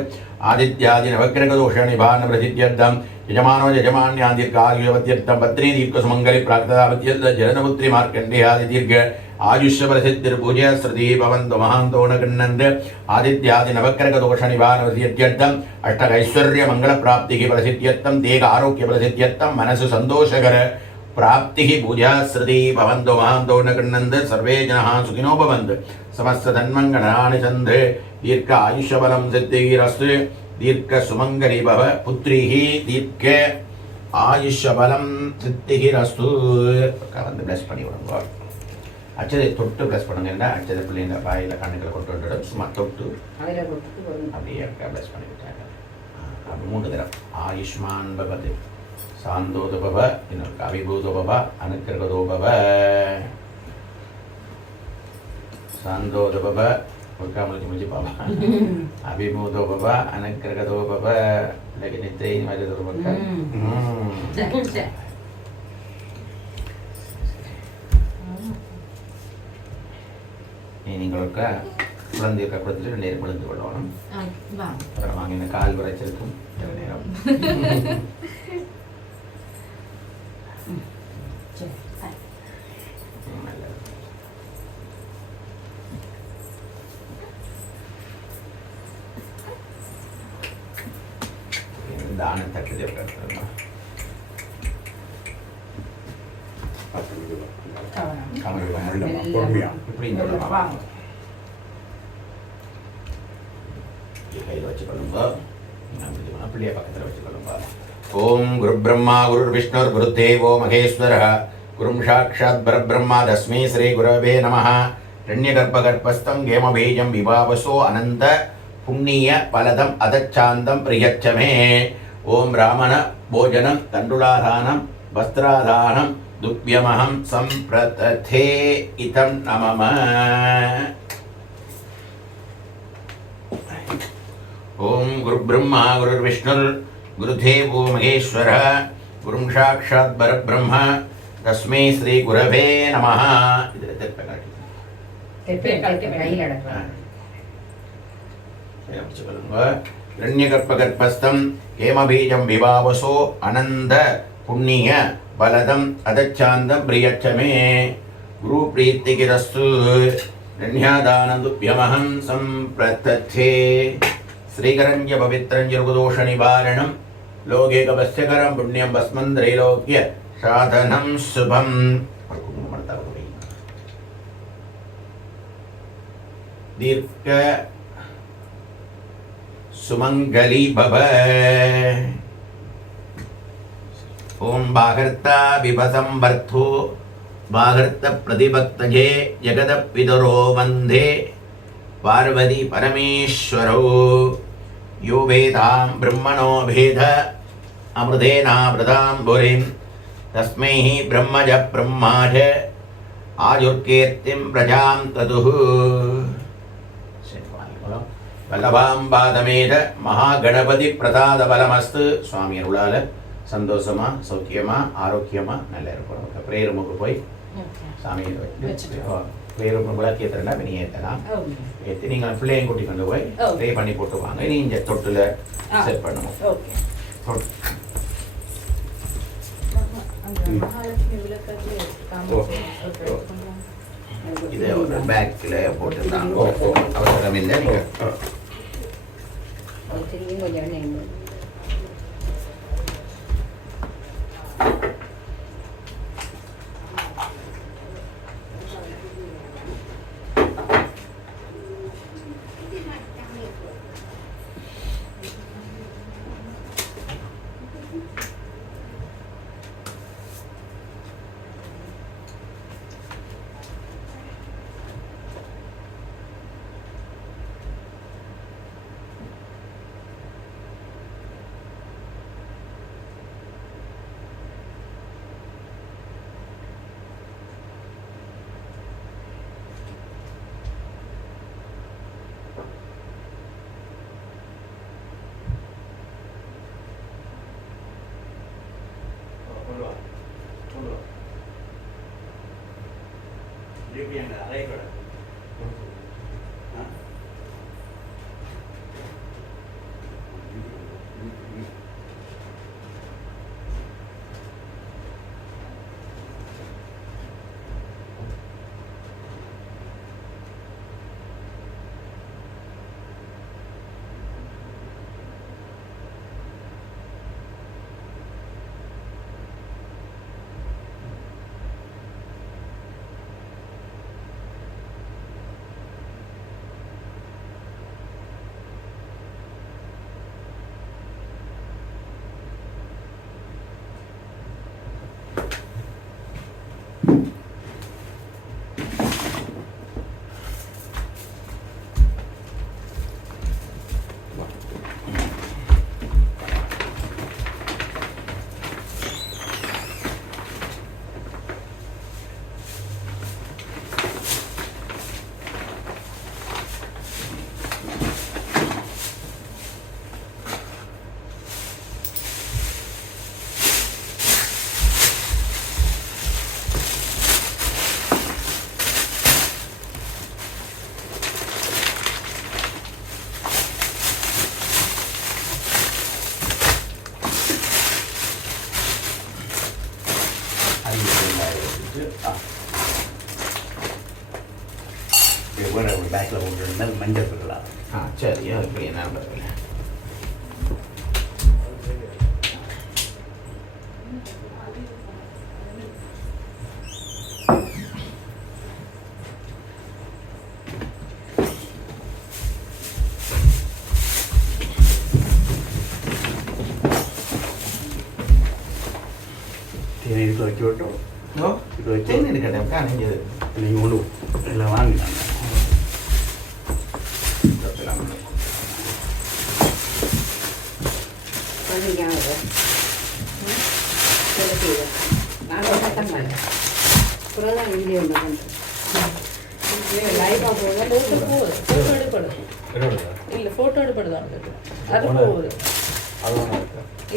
आदित्यादि नवग्रहदोषनिवारणप्रसिद्ध्यर्थं यजमानो यजमान्यां दीर्घायुष्यवत्यर्थं पत्नी दीर्घसुमङ्गली प्राप्तदावत्यर्थ जननपुत्री मार्कण्डेयादि दीर्घ आयुष्यप्रसिद्धिर्पूजाश्रुति भवन्तो महान्तो न गण्यन्ते आदित्यादि नवग्रहदोषनिवारणप्रसिद्ध्यर्थं अष्टैश्वर्यमङ्गलप्राप्तिः प्रसिद्ध्यर्थं देह आरोग्यप्रसिद्ध्यर्थं मनसु सन्तोषकर प्राप्तिः पूजाश्रुति भवन्तो महान्तो न गण्यन्ते सर्वे जनाः सुखिनो भवन्तु समस्त तन्मङ्गलानि सन्धे दीर्घ आयुष्यबलं सिद्धिरस्तु दीर्घ सुमङ्गली भव पुत्रीः दीर्घ आयुष्यबलं सिद्धिरस्तु வந்து ப்ளஸ் பண்ணி விடுங்க. அச்சதை தொட்டு ப்ளஸ் பண்ணுங்கன்னா அச்சதை பிள்ளைங்க வாயில் கண்ணுக்களை கொண்டு வந்துடும். சும்மா தொட்டு அப்படியே ப்ளஸ் பண்ணி விட்டாங்க. அப்படி 3 தடவை ஆயுஷ்மான் பவது சாந்தோதபவ இன்னொரு அபிபூதபவ அனுக்கிரகதோபவ சாந்தோதபவ ஒருக்காமலுக்கு முடிச்சு பாவா அபிபூதோபவ அனுக்கிரகதோபவ நித்தை மாதிரி ஒரு பக்கம் நீங்களுக்கு குழந்தை கொடுத்துட்டு 2 நேரம் குழந்தை கொள்ளணும் அப்புறம் வாங்கின கால் வரைச்சிருக்கும் நேரம் தானத்தட்டு இப்படி இந்த கையில் வச்சுக்கொள்ளுங்க அப்படியே பக்கத்தில் வச்சுக்கொள்ளுங்க. ஓம் குரு பிரம்மா குரு விஷ்ணு குரு தேவோ மகேஸ்வர குரும் சாட்சாத் பரபிரம்மா தஸ்மை ஸ்ரீ குரவே நமः. ரண்யகர்ப்பகர்ப்பஸ்தம் கேமபீஜம் விபாவசோ அனந்த புண்ணிய பலதம் அதச்சாந்தம் பிரியச்சமே. ஓம் ராமன போஜனம் தண்டுலாதானம் வஸ்திராதானம் துப்யமஹம் சம்பிரததே இதம் நமம. ஓம் குரு பிரம்மா குரு விஷ்ணு குரு தேவோ மகேஸ்வர குரும் சாட்சாத் பரபிரம்ம தஸ்மை ஸ்ரீ குரவே நமः. இதில் ரண்யகர்ப்பகர்ப்பஸ்தம் கேமபீஜம் விபாவசோ அனந்த புண்ணிய பலதம் அதச்சாந்தம் பிரியச்சமே. குரு பிரீத்திகிரஸ்து ரண்யாதானதுப்யமஹம் சம்பிரததே. ஸ்ரீகரஞ்ச பவித்ரஞ்சருகுதோஷ நிவாரணம் லோகேகவஸ்யகரம் புண்ணியம் பஸ்மம் திரைலோக்கிய சாதனம் சுபம். தீர்க்க சுமங்கலி பவ. ஓம் பாகர்த்தா விபசம் வர்த்தோ பாகர்த்த பிரதிபக்தஜே ஜெகதப்பிதரோ வந்தே பார்வதி பரமேஸ்வரோ. யோ வேதாம் பிரம்மணோ வேத அமிர்தேனாமிருதாம்புரிம் தஸ்மை பிரம்மஜ பிரம்மாஜ ஆயுர்கீர்த்திம் பிரஜாம் ததுः. வல்லபாம்பாதமேத மகாகணபதி பிரதாத பலமஸ்து. சுவாமி அருளால சந்தோஷமா சௌக்கியமா ஆரோக்கியமா நல்லா இருக்கணும். பிரேயர் ரூமுக்கு போய் சாமி பிரேயர் ரூம் விளக்கு ஏற்றுறா நீ ஏற்றலாம். ஏற்றி நீங்கள் பிள்ளையும் கூட்டி கொண்டு போய் ப்ரே பண்ணி போட்டு வாங்க. நீ இந்த தொட்டில் செட் பண்ணணும். இதை ஒரு பேக்கில் போட்டுருந்தாங்க. அவசரம் இல்லை. நீங்கள் இருந்தால் மஞ்சள் சொல்லலாம். சரி ஓகே நான் பரவாயில்ல. தேனை எடுத்து வச்சு விட்டோம். ஓ தேன் எடுக்கட்டேன் காணிஞ்சது நீங்கள் கொண்டு எல்லாம் வாங்கினாங்க. இல்ல போட்டோ எடுப்படுதான் அது போகுது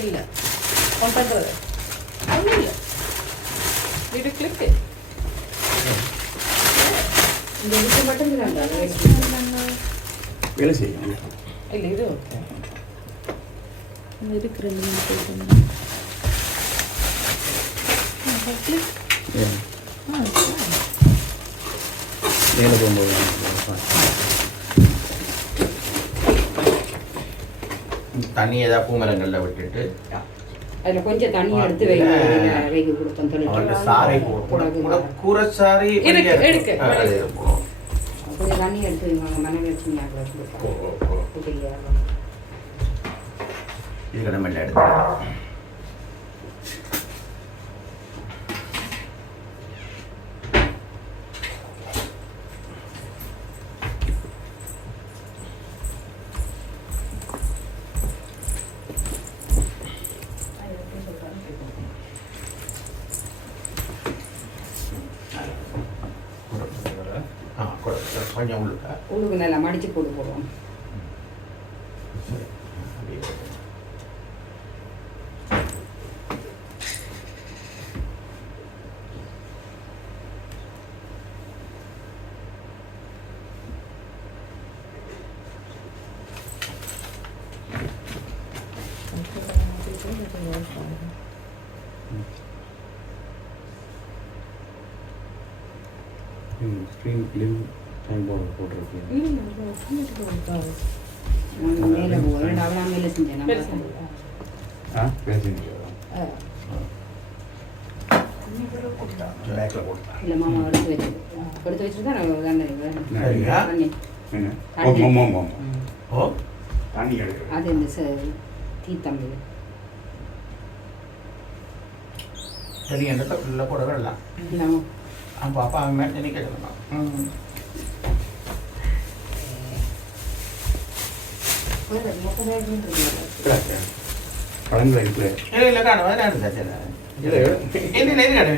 இல்ல பண்றது அது இல்ல இது கிளிக் இந்த இது மட்டும் வேலை செய்யணும். இல்ல இது ஓகே இருக்கிற மேலே போகும்போது தண்ணி ஏதாவது பூமரங்களில் விட்டுட்டு அதில் கொஞ்சம் தண்ணி எடுத்து வைக்க கொடுப்போம். அவருக்கு சாரை கூரை சாரி எடுக்க கொஞ்சம் தண்ணி எடுத்து வைங்க. மனைவி வச்சுருந்தாங்க இது நம்ம எடுத்து கொஞ்சம் உள்ளுக்கு நல்லா மடித்து போட்டு போடுவோம். ஸ்க்ரீன் ஃபிலிம் டைம் போட்டிருக்கு. மேலே போகிறேன் அவனா மேலே செஞ்சேன். வேலை செஞ்சு இல்லை மாமா எடுத்து வச்சுட்டு தான் தண்ணி எடுக்க அது இந்த தீத்தம்பி சரி என்கிட்ட ஃபுல்லாக போட விடலாம். இல்லாமல் அப்போ அப்பா அவன் மேலே தண்ணி கேட்கணுமா? பழங்கள் இருக்கு. இல்லை காணும் இல்லை என்ன இது கடை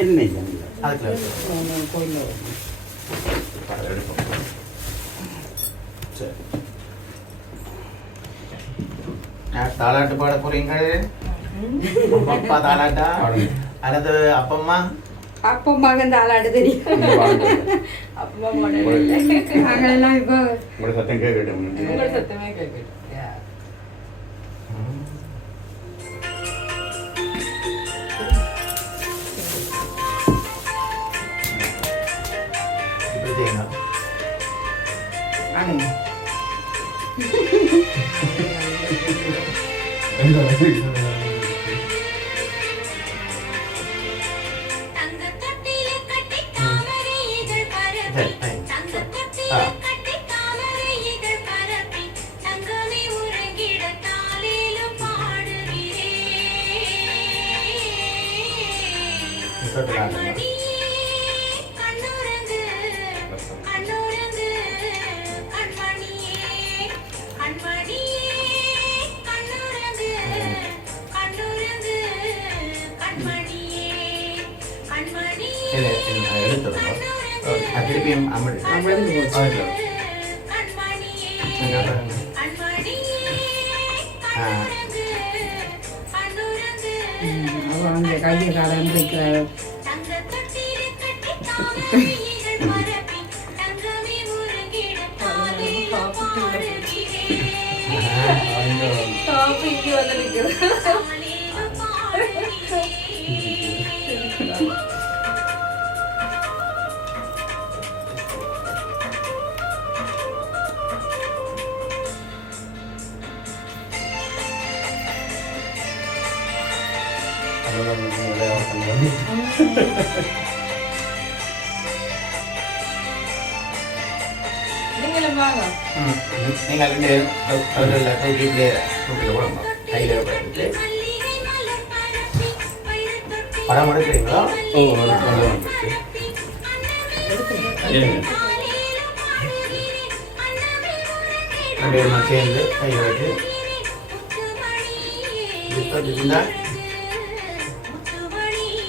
என்ன அதுக்குள்ள கோயிலில் எடுப்போம். சரி தாலாட்டு பாட போறீங்க? அப்பா தாலாட்டா அல்லது அப்பம்மா? அப்பம்மாங்க இந்த ஆளாடு தெரியும். அப்பம்மா நாங்களெல்லாம் இப்போ உங்களோட சத்தம் கேட்கட்டும். உங்களோட சத்தமே கேட்கட்டும். திருப்பியும் அவங்க கையை காலம் இருக்கிறார். நீங்களும் வாங்க. நீங்கள் தூக்கில் போடுங்க கையில் போயிட்டு படம் எடுக்கிறீங்களா? ஓ ஒரு படம் வந்துச்சு. ரெண்டு பேருமா சேர்ந்து கையில் வச்சு இருந்தா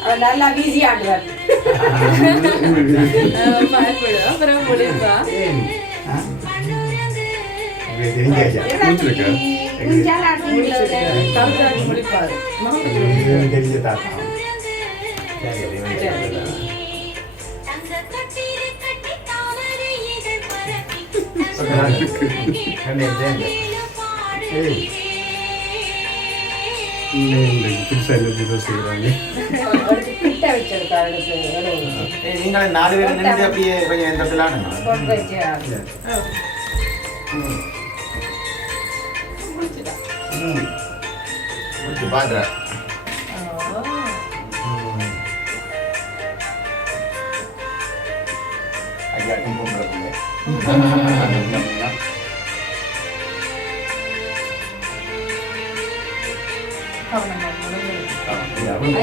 அவர் நல்லா பிஸி ஆடுவார். பயப்படு. அப்புறம் முடிப்பா. தெரிஞ்சாச்சா முடிச்சிருக்கா குஞ்சால் ஆடுவார். கவுத்தாடி முடிப்பாரு. தெரிஞ்ச தாத்தா புதுசாக புதுசாக செய்கிறாங்க. கிட்ட வச்சிருக்காரு. நீங்கள் 4 பேர் நின்று அப்படியே கொஞ்சம் எந்த பிள்ளானுங்க முடிச்சுட்டா. முடிச்சு பார்க்குறேன். ஐயாக்கும் பொம்பளை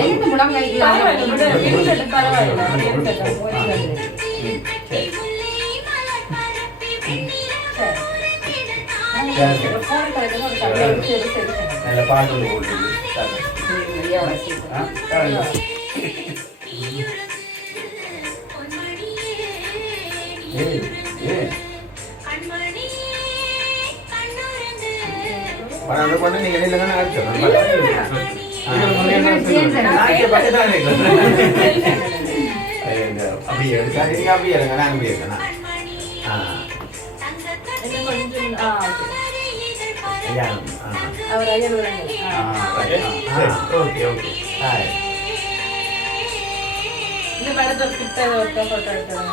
ஐந்து முழங்காய்க்கு பரவாயில்ல. இருக்கட்டும், பரவாயில்ல. இருக்கட்டும். ஃபோன் கலெக்டர் ஒரு கடையை வச்சு எடுத்து நல்ல பாட்டு ஒன்று போட்டுருக்கு. அந்த பொண்ணு நீங்கள் இல்லைங்க அடிச்சிடணும். அப்படியே எடுத்தா நீங்கள் அப்படியே இருங்க, நான் அப்படியே இருக்கேன். இன்னும் கொஞ்சம் ஐயா அவர் ஐயர் விடுங்க. Okay okay hi. இந்த படத்தை கிட்ட ஒருத்த போட்டோ எடுத்துருங்க.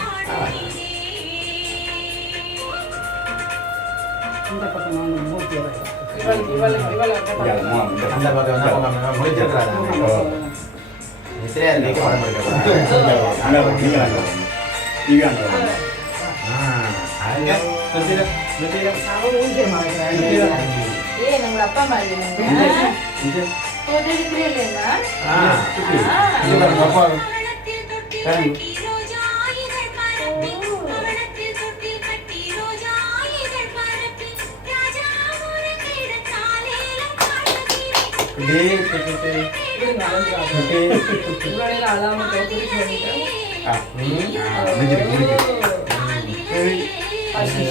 இந்த பக்கம் நான் மூர்த்தி வரேன். அந்த பக்கம் வந்து அவங்க முடிச்சிருக்கிறாங்க. எத்தனையா இருக்கு படம் ஏய் நம்ம அப்பா மாதிரி போட்டோ எடுக்கிறீங்களா?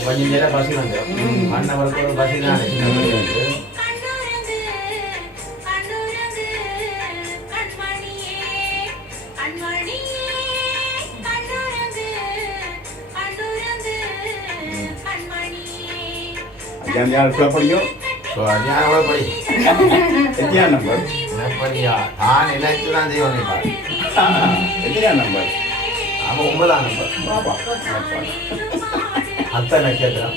கொஞ்சம் நேரம் பசி வந்துடும். மண்ணவருக்கு ஒரு பசி தான் படியும் படி எத்தியா நம்பர் படியா நான் எல்லாத்தையும் தான் செய்வோம். எத்தியா நம்பர் அவன் 9ஆம் நம்பர் அத்தை நட்சத்திரம்.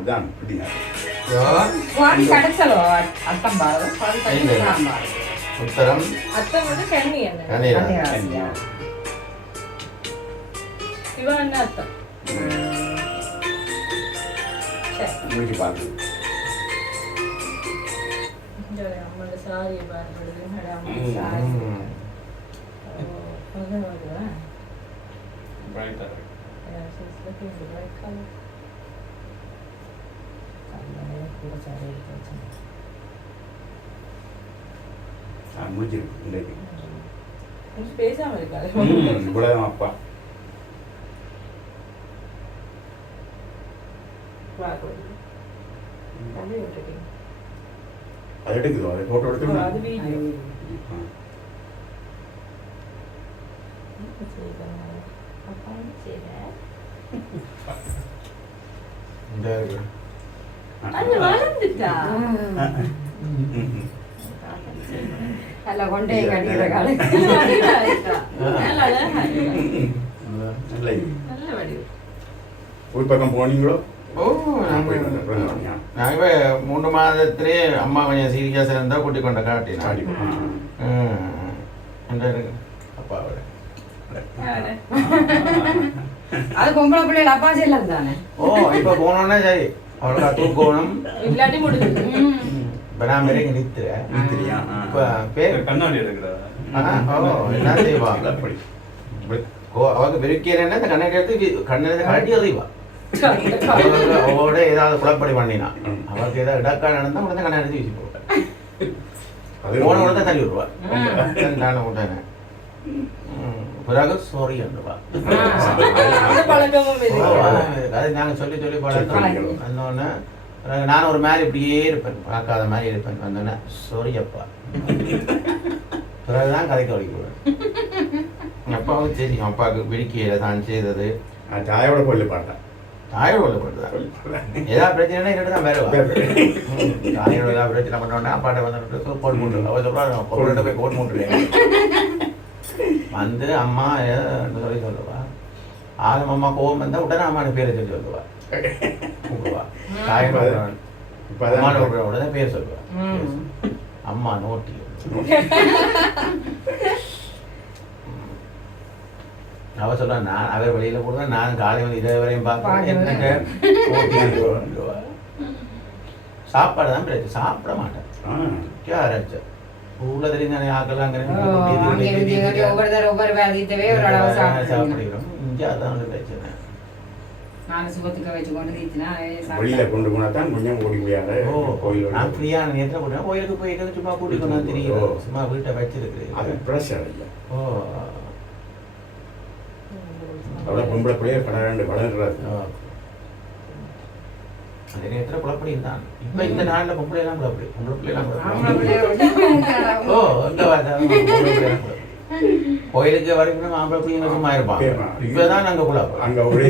அதான் அப்படியா சுவாமி கடைச்சலோ அர்த்தம் பாரு. உத்தரம் அத்தை வந்து கண்ணி என்ன கன்னிரா. இவன் என்ன அர்த்தம்? முடிச்சு பார்த்து அம்மோட சாரியை பார்க்கப்படுது. மேடம் சாரி முடிச்சிருக்கு இன்றைக்கு பேசாம இருக்காது. இவ்வளோதான் அப்பா அது எடுக்குதோ அது ஃபோட்டோ அது எடுத்து வீடியோ அது வளர்ந்துட்டா. நல்லா கொண்டே கடிக்கிற காலம். நல்ல அழகா இருக்கா. நல்ல நல்ல வடிவு. ஒரு பக்கம் போனீங்களோ ஓ நான் போயிட்டு வந்தேன் பிறந்தவனையா நான் இப்போ 3 மாதத்திலே அம்மா கொஞ்சம் சீரியஸாக இருந்தால் கூட்டி கொண்ட காட்டினா அப்பாவோட அது பொம்பளை பிள்ளைகள் அப்பா செல்லம் தானே. ஓ இப்போ போனோன்னே சரி அவளுக்கு தூக்கணும் இல்லாட்டி முடிஞ்சு. இப்போ நான் மேலே இங்கே நிறுத்துறேன் நிறுத்துறியா? இப்போ பேர் கண்ணாடி எடுக்கிறா ஓ என்ன செய்வாங்க அப்படி அவருக்கு வெறுக்கிறேன்னா இந்த கண்ணை எடுத்து கண்ணை கழட்டி அறிவா அவளோட ஏதாவது குழப்படி பண்ணினா அவருக்கு ஏதாவது இடக்கா நடந்தால் உடனே கண்ணை எடுத்து வீசி போட்டேன் அது போன உடனே தள்ளி விடுவா நானும் விட்டேன் பிறகு சோரி அண்டுவா அது நாங்கள் சொல்லி சொல்லி பழக்கம் வந்தோடனே நான் ஒரு மாதிரி இப்படியே இருப்பேன் பார்க்காத மாதிரி இருப்பேன் வந்தோடனே சோரியப்பா பிறகுதான் கதைக்கு வலிக்குவேன் அப்பாவுக்கு தெரியும் அப்பாவுக்கு பிடிக்கையில தான் செய்தது தாயோட கொல்லு பாட்டேன் தாயோட கொல்லப்படுதான் ஏதாவது பிரச்சனைனா என்னட்டு தான் வேறு தாயோட ஏதாவது பிரச்சனை பண்ணோன்னா அப்பாட்ட வந்துட்டு போட் மூட்டு அவள் சொல்கிறா பொருள்கிட்ட போய் போட் மூட்டுறேன் வந்து அம்மா சொல்லி சொல்லுவா ஆளும் அம்மா கோவம் வந்தால் உடனே அம்மானு பேரை சொல்லி சொல்லுவா கூப்பிடுவா தாயோட அம்மாவோட உடனே பேர் சொல்லுவா அம்மா நோட்டி அவ சொல்றா நான் அவர் வெளியில போடுறா நான் காலை வந்து இதை வரையும் பார்ப்பேன் சாப்பாடு தான் பிரச்சனை சாப்பிட மாட்டேன் யாராச்சு உள்ள தெரியும் ஆக்கலாம் சாப்பிடுகிறோம் இங்கே அதான் வந்து பிரச்சனை வெளியில கொண்டு போனா தான் கொஞ்சம் ஓடி முடியாது கோயில் நான் ஃப்ரீயான நேரத்தில் போட்டேன் கோயிலுக்கு போயிட்டு சும்மா கூட்டிட்டு கொண்டு தெரியும் சும்மா வீட்டை வச்சிருக்கு அது ப்ரெஷர் இல்லை ஓ அவ்வளோ பொம்பளை பிள்ளைய படம் வளர்றாரு அந்த நேரத்தில் குழப்படி இருந்தான் இப்போ இந்த நாளில் பொம்பளை எல்லாம் குழப்படி பொம்பளை பிள்ளைலாம் ஓ எங்கே கோயிலுக்கு வரைக்கும் மாம்பழ பிள்ளைங்க சும்மா இருப்பாங்க இப்போதான் நாங்கள் குழப்பம் அங்கே ஒரே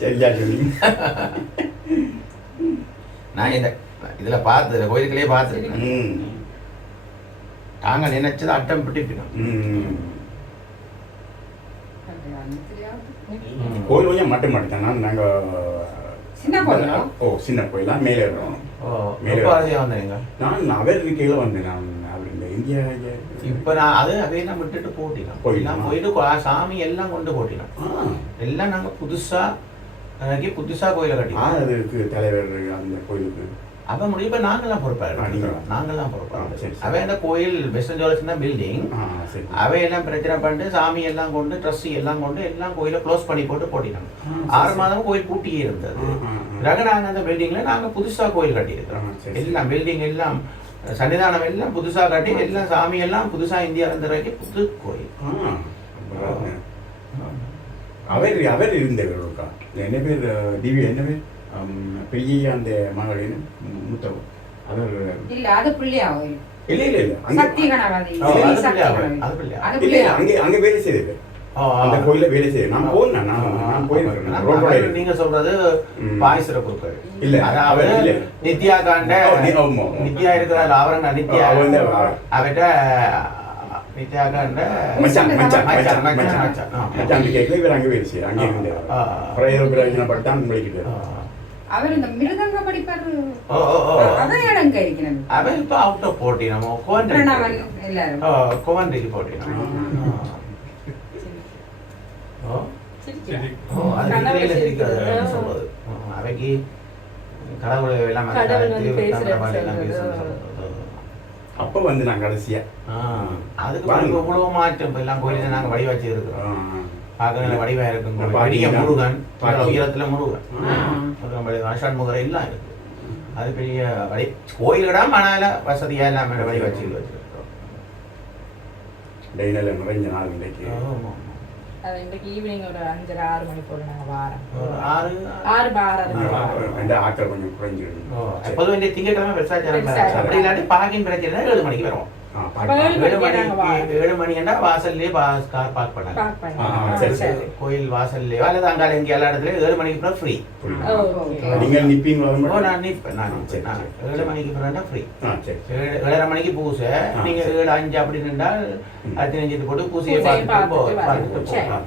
சரியா சொல்லி நான் இந்த இதில் பார்த்து கோயிலுக்குள்ளேயே பார்த்துருக்கேன் நாங்கள் நினைச்சது அட்டம் பிடிப்பினோம் கோயில் கொஞ்சம் மட்டும் மாட்டேன் நாங்கள் சின்ன கோயில் சின்ன கோயிலா மேலே இருக்கோம் வந்தீங்க நான் அவர் இருக்கையில் வந்தேன் நான் அவர் இந்த இந்தியா இப்போ நான் அதையெல்லாம் விட்டுட்டு போட்டினோம் போயிட்டு சாமி எல்லாம் கொண்டு போட்டினோம் எல்லாம் நாங்கள் புதுசாக கோயிலை கட்டினோம் அதுக்கு தலைவர் அந்த கோயிலுக்கு அப்போ முடிவு நாங்கள்லாம் பொறுப்பாக நாங்கள்லாம் பொறுப்பாக அவன் இந்த கோயில் வெஸ்டர்ன் ஜுவல்ஸ்னா பில்டிங் அவையெல்லாம் பிரச்சனை பண்ணிட்டு சாமி எல்லாம் கொண்டு ட்ரஸ்டி எல்லாம் கொண்டு எல்லாம் கோயிலை க்ளோஸ் பண்ணி போட்டு போட்டினாங்க 6 மாதம் கோயில் பூட்டியே இருந்தது பிறகு நாங்கள் அந்த பில்டிங்கில் நாங்கள் புதுசாக கோயில் கட்டியிருக்கிறோம் எல்லாம் பில்டிங் எல்லாம் சன்னிதானம் எல்லாம் புதுசாக கட்டி எல்லாம் சாமி எல்லாம் புதுசாக இந்தியா இருந்துறதுக்கு புது கோயில் அவர் இருந்தவர்களுக்கா என்ன பேர் டிவி என்ன பேர் பெரிய அந்த மகளின் மூத்தவர் அவர் இல்ல அது பிள்ளையா இல்ல சக்தி கணவாதி அங்கே வேலை செய்தது அந்த கோயில வேலை செய்ய நான் போனேன் நான் போயிருக்கேன் நீங்க சொல்றது பாய்சுர குருக்கள் இல்ல அவர் இல்ல நித்யா காண்ட நித்யா இருக்கிறார் அவரங்க நித்யா அவர்கிட்ட நித்யா காண்ட மச்சான் கேட்கல இவர் அங்கே வேலை செய்ய அங்கே இருந்தார் பிரயோஜனப்பட்டான் படிக்கிட்டு அவர் இந்த மிருதங்க படிப்பாரு அதான் இடங்க இருக்கிறேன் அவன் இப்போ அவுட் ஆஃப் போட்டினோம் கோவன்றிக்கு போட்டினோம் சொல்றது அவைக்கு கடவுளை எல்லாம் அப்போ வந்து நான் கடைசியா அதுக்கு இவ்வளவு மாற்றம் எல்லாம் கோயில நாங்கள் வடி வச்சு இருக்கிறோம் பார்க்கறதுல வடிவா இருக்கும் வடிய முருகன் உயரத்துல முருகன் ஆஷான் முகரை எல்லாம் இருக்கு அது பெரிய வடி கோயிலடா மணால வசதியா இல்லாம வடி வச்சு வச்சிருக்கோம் டெய்லியில நிறைஞ்ச நாள் இன்றைக்கு அது இன்னைக்கு ஈவினிங் ஒரு 5:30-6 மணி போல நாங்கள் வாரம் 6 ஆக்கள் கொஞ்சம் குறைஞ்சிடும் எப்போதும் வேண்டிய திங்கட்கிழமை விவசாயம் அப்படி இல்லாட்டி பாகின் பிரச்சனை 7 மணிக்கு வருவோம் ஏழு மணின்னா வாசல்லே கார் பார்க் பண்ணலாம். சரி சரி. கோயில் வாசல்லையோ அல்லது அங்கால எங்கே எல்லா இடத்துலயும் 7 மணிக்கு அப்புறம் ஃப்ரீ. நீங்கள் நிற்பீங்களா? நான் நிற்பேன். நான் 7 மணிக்கு அப்புறம் ஃப்ரீ. சரி. 7:30 மணிக்கு பூசை. நீங்க 7:05 அப்படி நின்றால் 15 போட்டு பூசையை பார்த்துட்டு போகலாம்.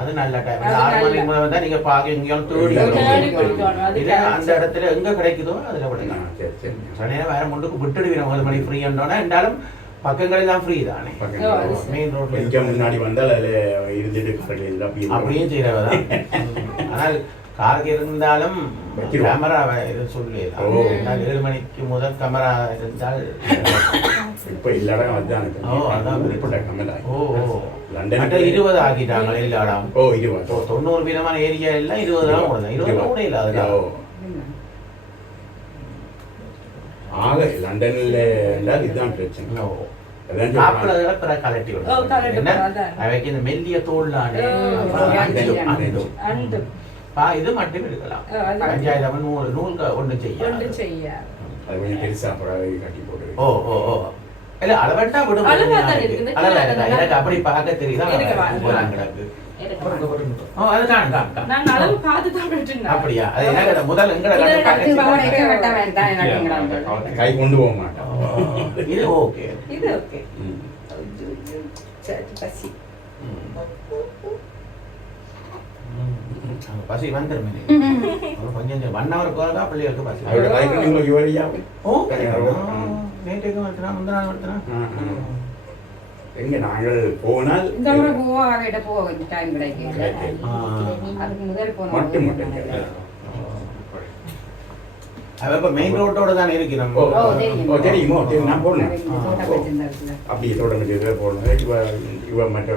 அது நல்ல டைம். 6 மணிக்கு முதல் வந்தா நீங்க பார்க்க எங்கேயும் தேடி இது அந்த இடத்துல எங்க கிடைக்குதோ அதுல விடலாம். சில நேரம் வேற முண்டுக்கு விட்டுடுவீங்க 9 மணிக்கு ஃப்ரீ என்றாலும் பக்கங்கள் எல்லாம் ஃப்ரீ தானே. மெயின் ரோட்ல கொஞ்சம் முன்னாடி வந்தால் அதில் இருந்துட்டு கார்கள் எல்லாம் அப்படியே செய்யறவதான். ஆனால் காருக்கு இருந்தாலும் கேமரா இது சொல்லி 7 மணிக்கு முதல் கேமரா இருந்தால் இப்போ எல்லா இடம் அதுதான் கேமரா. லண்டன் 20 ஆக்கிட்டாங்க எல்லா இடம். 20 90% ஏரியா எல்லாம் 20 ஓடுது. 20 கூட இல்லை அதுதான். ஆக லண்டன்ல இருந்தால் இதுதான் பிரச்சனை. கலட்டி அவைக்கு இந்த மெல்லிய தோல் இது மட்டும் இருக்கலாம். 5000 நூல் ஒன்று செய்ய பெருசா கட்டி போட்டு. ஓ ஓ ஓ இல்ல அளவட்டா விடும். எனக்கு அப்படி பார்க்க தெரியுதா? அப்படியா? அது என்ன முதல் கை கொண்டு போக மாட்டோம். இது ஓகே. பசி வந்துருமே. கொஞ்சம் 1 hour தான் பிள்ளைகளுக்கு பசி. நேற்றுக்கு வருத்தினா முந்தின நாள் வருத்தினா எங்க நாங்கள் போனால் இந்த முறை போக டைம் கிடைக்கும். அதுக்கு முதல் போனோம். அவ மெயின் ரோட்டோட தான் இருக்கிறோம். தெரியுமோ? நான் போடணும். அப்படியே தொடர்ந்து போடணும். இவ மற்ற